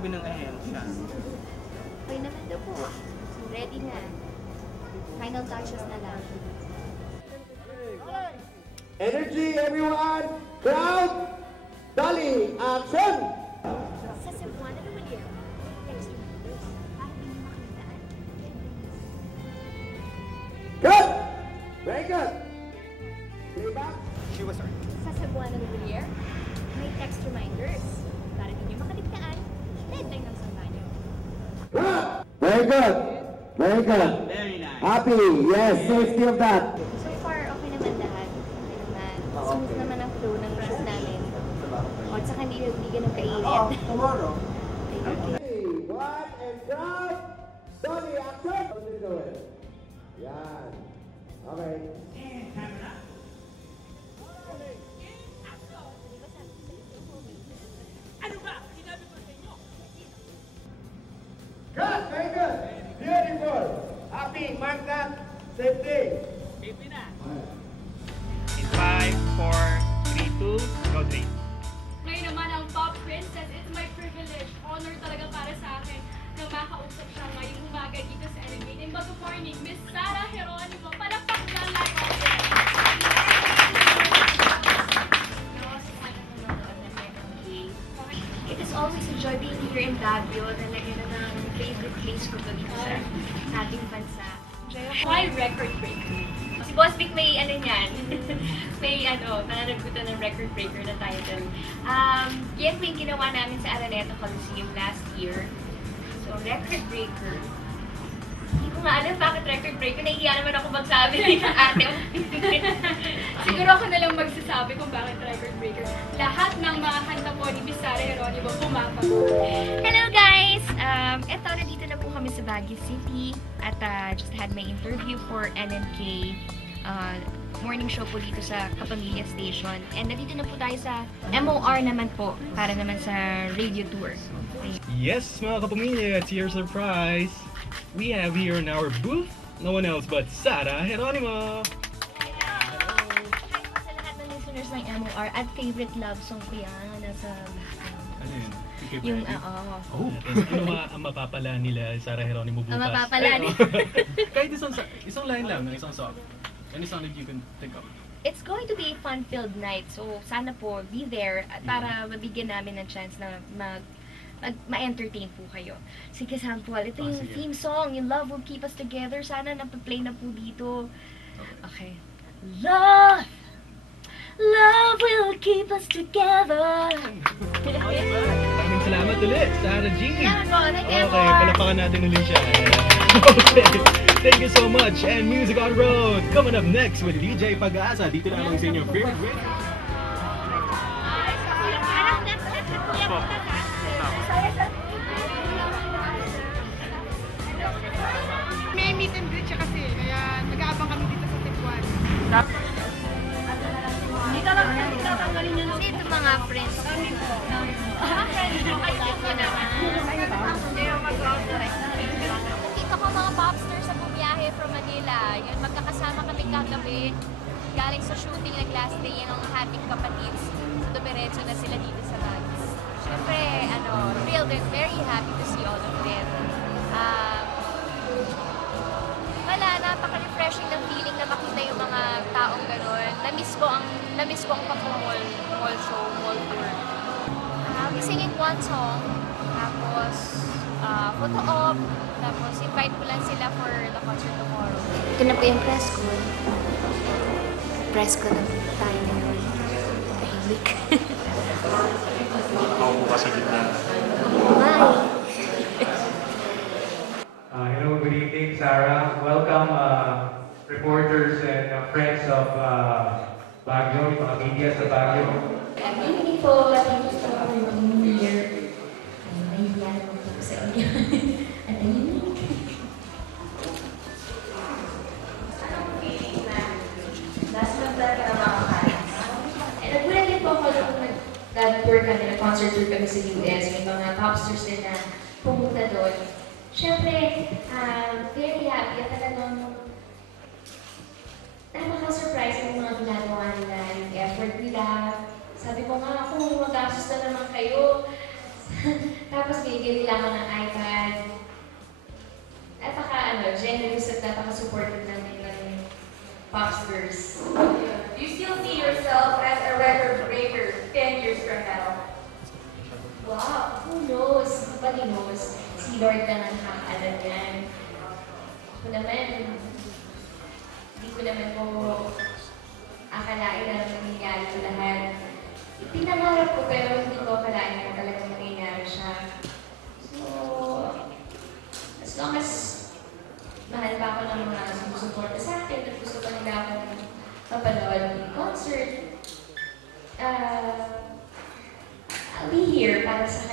sabi ng ahensya? Okay naman daw po. Ready na. Final touches na lang. Energy, everyone! Crowd! Dolly, action! Sa Cebuana naman yun. Extra meters. Para hindi nyo makalitaan. Good! Very good! Playback? She was right. Sa Cebuana Villiers, may text reminders. Para hindi nyo makaligtaan, deadline ng samba nyo. Good! Very good! Very good! Very nice. Happy! Yes, safety of that! So far, okay naman lahat. Okay naman. Smooth naman ang flow ng shoot namin. O, at saka hindi ganun kainit. Tomorrow. Hey, one and crowd! Dolly, action! How do you do it? Yan. Okay. Good, very good. Beautiful. Happy, mark that. Safety. Safety na. In 5, 4, 3, 2, go 3. Ngayon naman ang Pop Princess, it's my privilege, honor talaga para sa akin na makausap siya ngayong umaga dito sa Elevate. But good morning, Miss Sarah Geronimo. Palakpak lang like all It is always a joy being here in Baguio. Talaga namang favorite place ko to dito sa ating bansa. Why record breaker? Si Boss Vic may ano niyan. May pananagutan ng record breaker na title. Yan po yung ginawa namin sa Araneta Coliseum last year. So, record breaker. Hindi ko nga alam bakit record breaker. Nahihiya naman ako magsabi ng ate. Siguro ako na lang magsasabi kung bakit record breaker. Lahat ng mga kanta po ni Miss Sarah Geronimo pumapagod. Hello guys! Eto, nandito na po kami sa Baguio City at just had my interview for NNK morning show po dito sa Kapamilya Station. And nandito na po tayo sa MOR naman po para naman sa radio tour. Yes, mga kapamilya, it's your surprise. We have here in our booth no one else but Sarah Geronimo. Sa lahat ng listeners ng MOR at favorite love song ko yan. Nasa Ano yun? yung, Oh, ano ang mapapala nila Sarah Geronimo bukas? Ang mapapala nila. Kahit isang line lang ng isang song. Any song that you can think of? It's going to be a fun-filled night. So, sana po, be there at para mabigyan namin ng chance na ma-entertain po kayo. Sige, sample. Ito yung sige. theme song, yung Love Will Keep Us Together. Sana napaplay na po dito. Okay. Love! Love will keep us together. Maraming salamat ulit, Sarah G. Salamat po. Thank you, Okay, palapakan natin ulit siya. Okay. Thank you so much. And Music on Road coming up next with DJ Pag-asa. Dito na lang sa inyong favorite radio. May meet and greet siya kasi, kaya nag-aabang kami dito sa Tepuan. Ito mga friends. Mga friends mo kayo dito naman. Nakita ko mga popsters sa bumiyahe from Manila. Yun, magkakasama kami kagabi. Galing sa shooting ng last day yan ang ating kapatid. Dumiretso na sila dito sa Baguio. Siyempre, thrilled and very happy to see all of them. Wala, napaka-refreshing ng feeling na makita yung mga taong gano'n. Na-miss ko ang pag-mall show, mall tour. We sing in one song, tapos photo op, tapos invite ko lang sila for the concert tomorrow. Ito na po yung press ko. Press ko na tayo ngayon. Tahimik. Ako po kasi gitna. Bye! Hello, good evening, Sarah. Welcome, reporters and friends of Baguio, mga media sa Baguio. Good evening po. Thank you so much for being here. Nahihiya naman po sa inyo. Ang tahimik. Anong feeling na last month talaga na makakalas? Nagulat din po ako nung nag-tour kami, nag-concert tour kami sa US. May mga popsters din na pumunta doon. Siyempre, very happy at talagang napaka-surprise ng mga ginagawa nila, yung effort nila. Sabi ko nga, kung magastos na naman kayo, Tapos binigyan nila ako ng iPad. Generous at napaka-supportive natin ng Popsters. Do you still see yourself as a record breaker 10 years from now? Wow, who knows? Nobody knows. Si Lord lang ang nakakaalam yan. Ako naman, hindi ko naman po akalain na nangyayari ito lahat. Pinangarap ko pero hindi ko akalain na talagang mangyayari siya. So, as long as mahal pa ako ng mga sumusuporta sa akin at gusto pa nila akong mapanood ng concert, I'll be here para sa